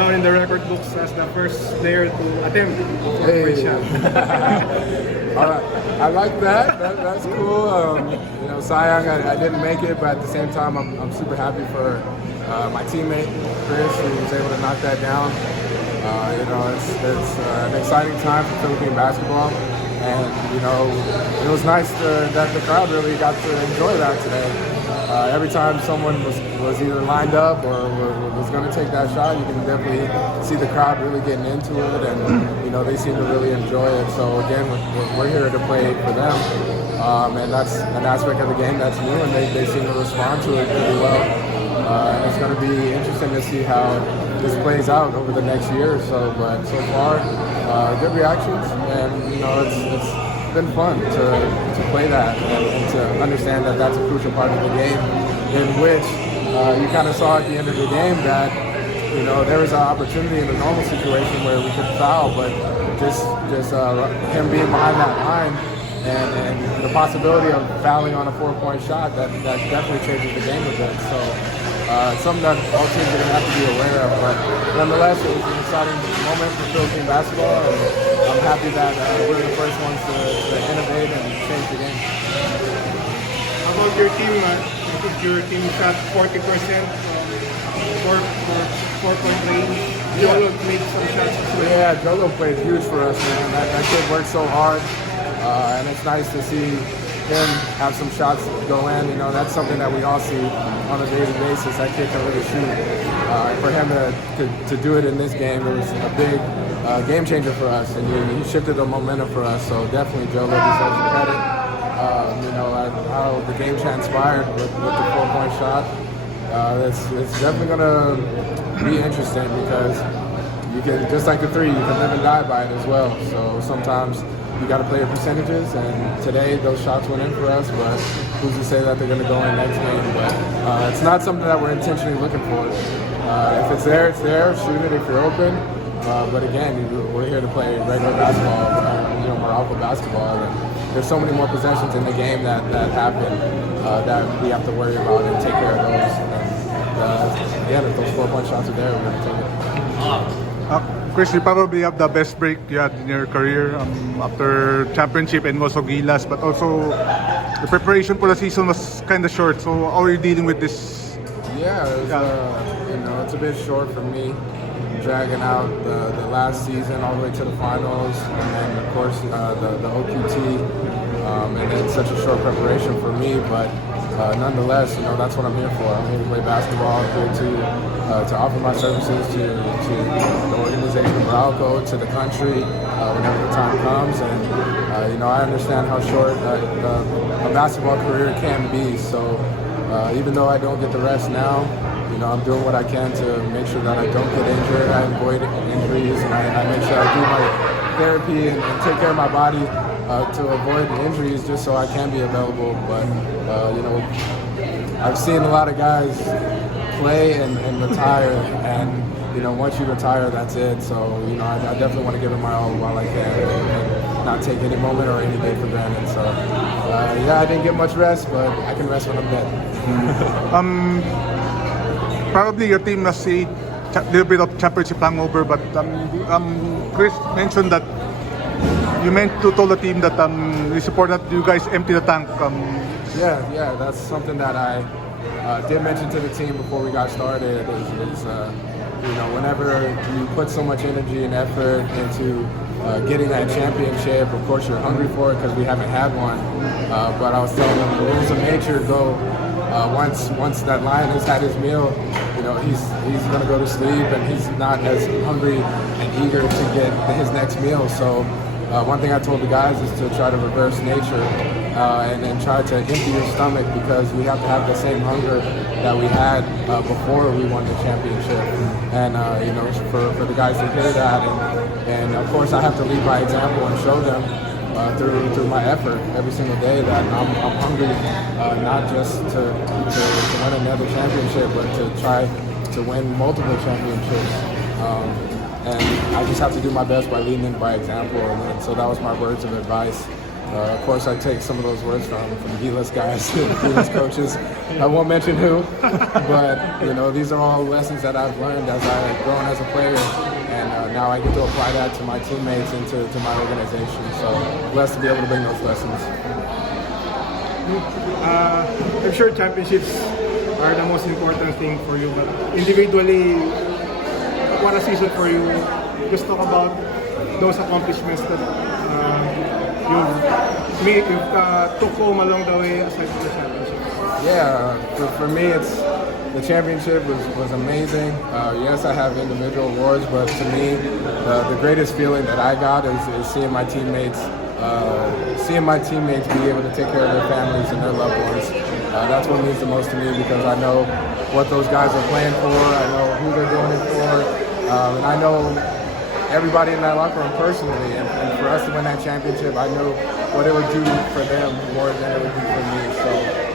down in the record books as the first player to attempt a four-point shot. All right. I like that. That's cool. Cy Young, I didn't make it, but at the same time, I'm super happy for my teammate Chris, who was able to knock that down. It's an exciting time for Philippine basketball, and it was nice that the crowd really got to enjoy that today. Every time someone was either lined up or was going to take that shot, you can definitely see the crowd really getting into it, and they seem to really enjoy it. So again, we're here to play for them, and that's an aspect of the game that's new, and they seem to respond to it pretty well. And it's going to be interesting to see how this plays out over the next year or so. But so far, good reactions, and it's been fun to play that and to understand that that's a crucial part of the game, in which you kind of saw at the end of the game that there was an opportunity in a normal situation where we could foul, but just him being behind that line and the possibility of fouling on a 4-point shot that definitely changes the game a bit. So it's something that all teams are going to have to be aware of, but nonetheless, it was an exciting moment for Philippine basketball, and I'm happy that we're the first ones to innovate and change the game. How about your team? I think your team shot 40% from four-point range. Jolo made some shots as well. Yeah, Jolo played huge for us, man. That kid worked so hard, and it's nice to see him have some shots go in. That's something that we all see on a daily basis. That kid can really shoot. For him to do it in this game, it was a big game changer for us, and he shifted the momentum for us. So definitely, Jolo deserves the credit. How the game transpired with the 4-point shot. It's definitely going to be interesting because you can, just like the three, you can live and die by it as well. So sometimes you got to play your percentages, and today those shots went in for us, but who's to say that they're going to go in next game? But it's not something that we're intentionally looking for. If it's there, it's there. Shoot it if you're open. But again, we're here to play regular basketball, Morocco basketball, and there's so many more possessions in the game that happen that we have to worry about and take care of those. And if those 4-point shots are there, we're going to take it. Chris, you probably have the best break you had in your career after championship and also Gilas, but also the preparation for the season was kind of short. So how are you dealing with this? Yeah, it's a bit short for me, dragging out the last season all the way to the finals, and then of course the OQT, and it's such a short preparation for me. But nonetheless, that's what I'm here for. I'm here to play basketball. I'm here to offer my services to the organization of Morocco, to the country, whenever the time comes. And I understand how short a basketball career can be. So even though I don't get the rest now, I'm doing what I can to make sure that I don't get injured. I avoid injuries, and I make sure I do my therapy and take care of my body to avoid injuries, just so I can be available. But I've seen a lot of guys play and retire, and once you retire, that's it. So I definitely want to give it my all while I can, and not take any moment or any day for granted. So I didn't get much rest, but I can rest when I'm dead. Probably your team has a little bit of championship hangover, but Chris mentioned that you meant to tell the team that it's important that you guys empty the tank. Yeah, that's something that I did mention to the team before we got started. Is whenever you put so much energy and effort into getting that championship, of course you're hungry for it because we haven't had one. But I was telling them the rules of nature go. Once that lion has had his meal, he's going to go to sleep, and he's not as hungry and eager to get his next meal. So one thing I told the guys is to try to reverse nature and try to empty your stomach, because we have to have the same hunger that we had before we won the championship. And for the guys to hear that, and of course I have to lead by example and show them through my effort every single day that I'm hungry, not just to win another championship, but to try to win multiple championships. And I just have to do my best by leading by example. And so that was my words of advice. Of course, I take some of those words from the Gilas guys, Gilas coaches, I won't mention who, but you know, these are all lessons that I've learned as I've grown as a player, and now I get to apply that to my teammates and to my organization. So blessed to be able to bring those lessons. I'm sure championships are the most important thing for you, but individually, what a season for you. Just talk about those accomplishments that you've took home along the way aside from the championship. Yeah, for me, the championship was amazing. Yes, I have individual awards, but to me, the greatest feeling that I got is seeing my teammates be able to take care of their families and their loved ones. That's what means the most to me, because I know what those guys are playing for. I know who they're doing it for, and I know everybody in that locker room personally. And for us to win that championship, I know what it would do for them more than it would do for me. So.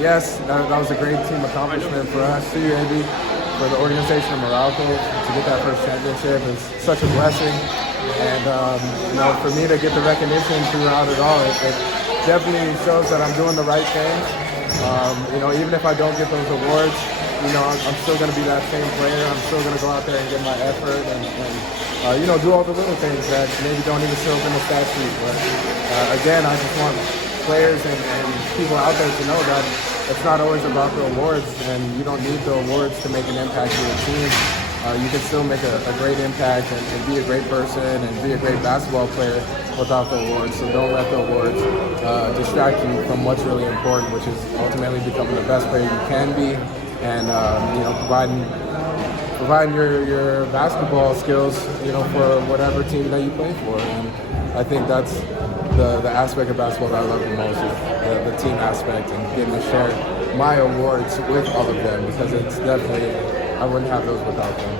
Yes, that was a great team accomplishment for us, for you, AB, for the organization of Morocco to get that first championship is such a blessing. And you know, for me to get the recognition throughout it all, it definitely shows that I'm doing the right thing. You know, even if I don't get those awards, you know, I'm still going to be that same player. I'm still going to go out there and get my effort and you know, do all the little things that maybe don't even show up in the stat sheet. But again, I just want players and people out there to know that it's not always about the awards, and you don't need the awards to make an impact to your team. You can still make a great impact and be a great person and be a great basketball player without the awards. So don't let the awards distract you from what's really important, which is ultimately becoming the best player you can be, and you know, providing your basketball skills, you know, for whatever team that you play for. And I think that's the aspect of basketball that I love the most, is the team aspect and getting to share my awards with all of them, because it's definitely, I wouldn't have those without them.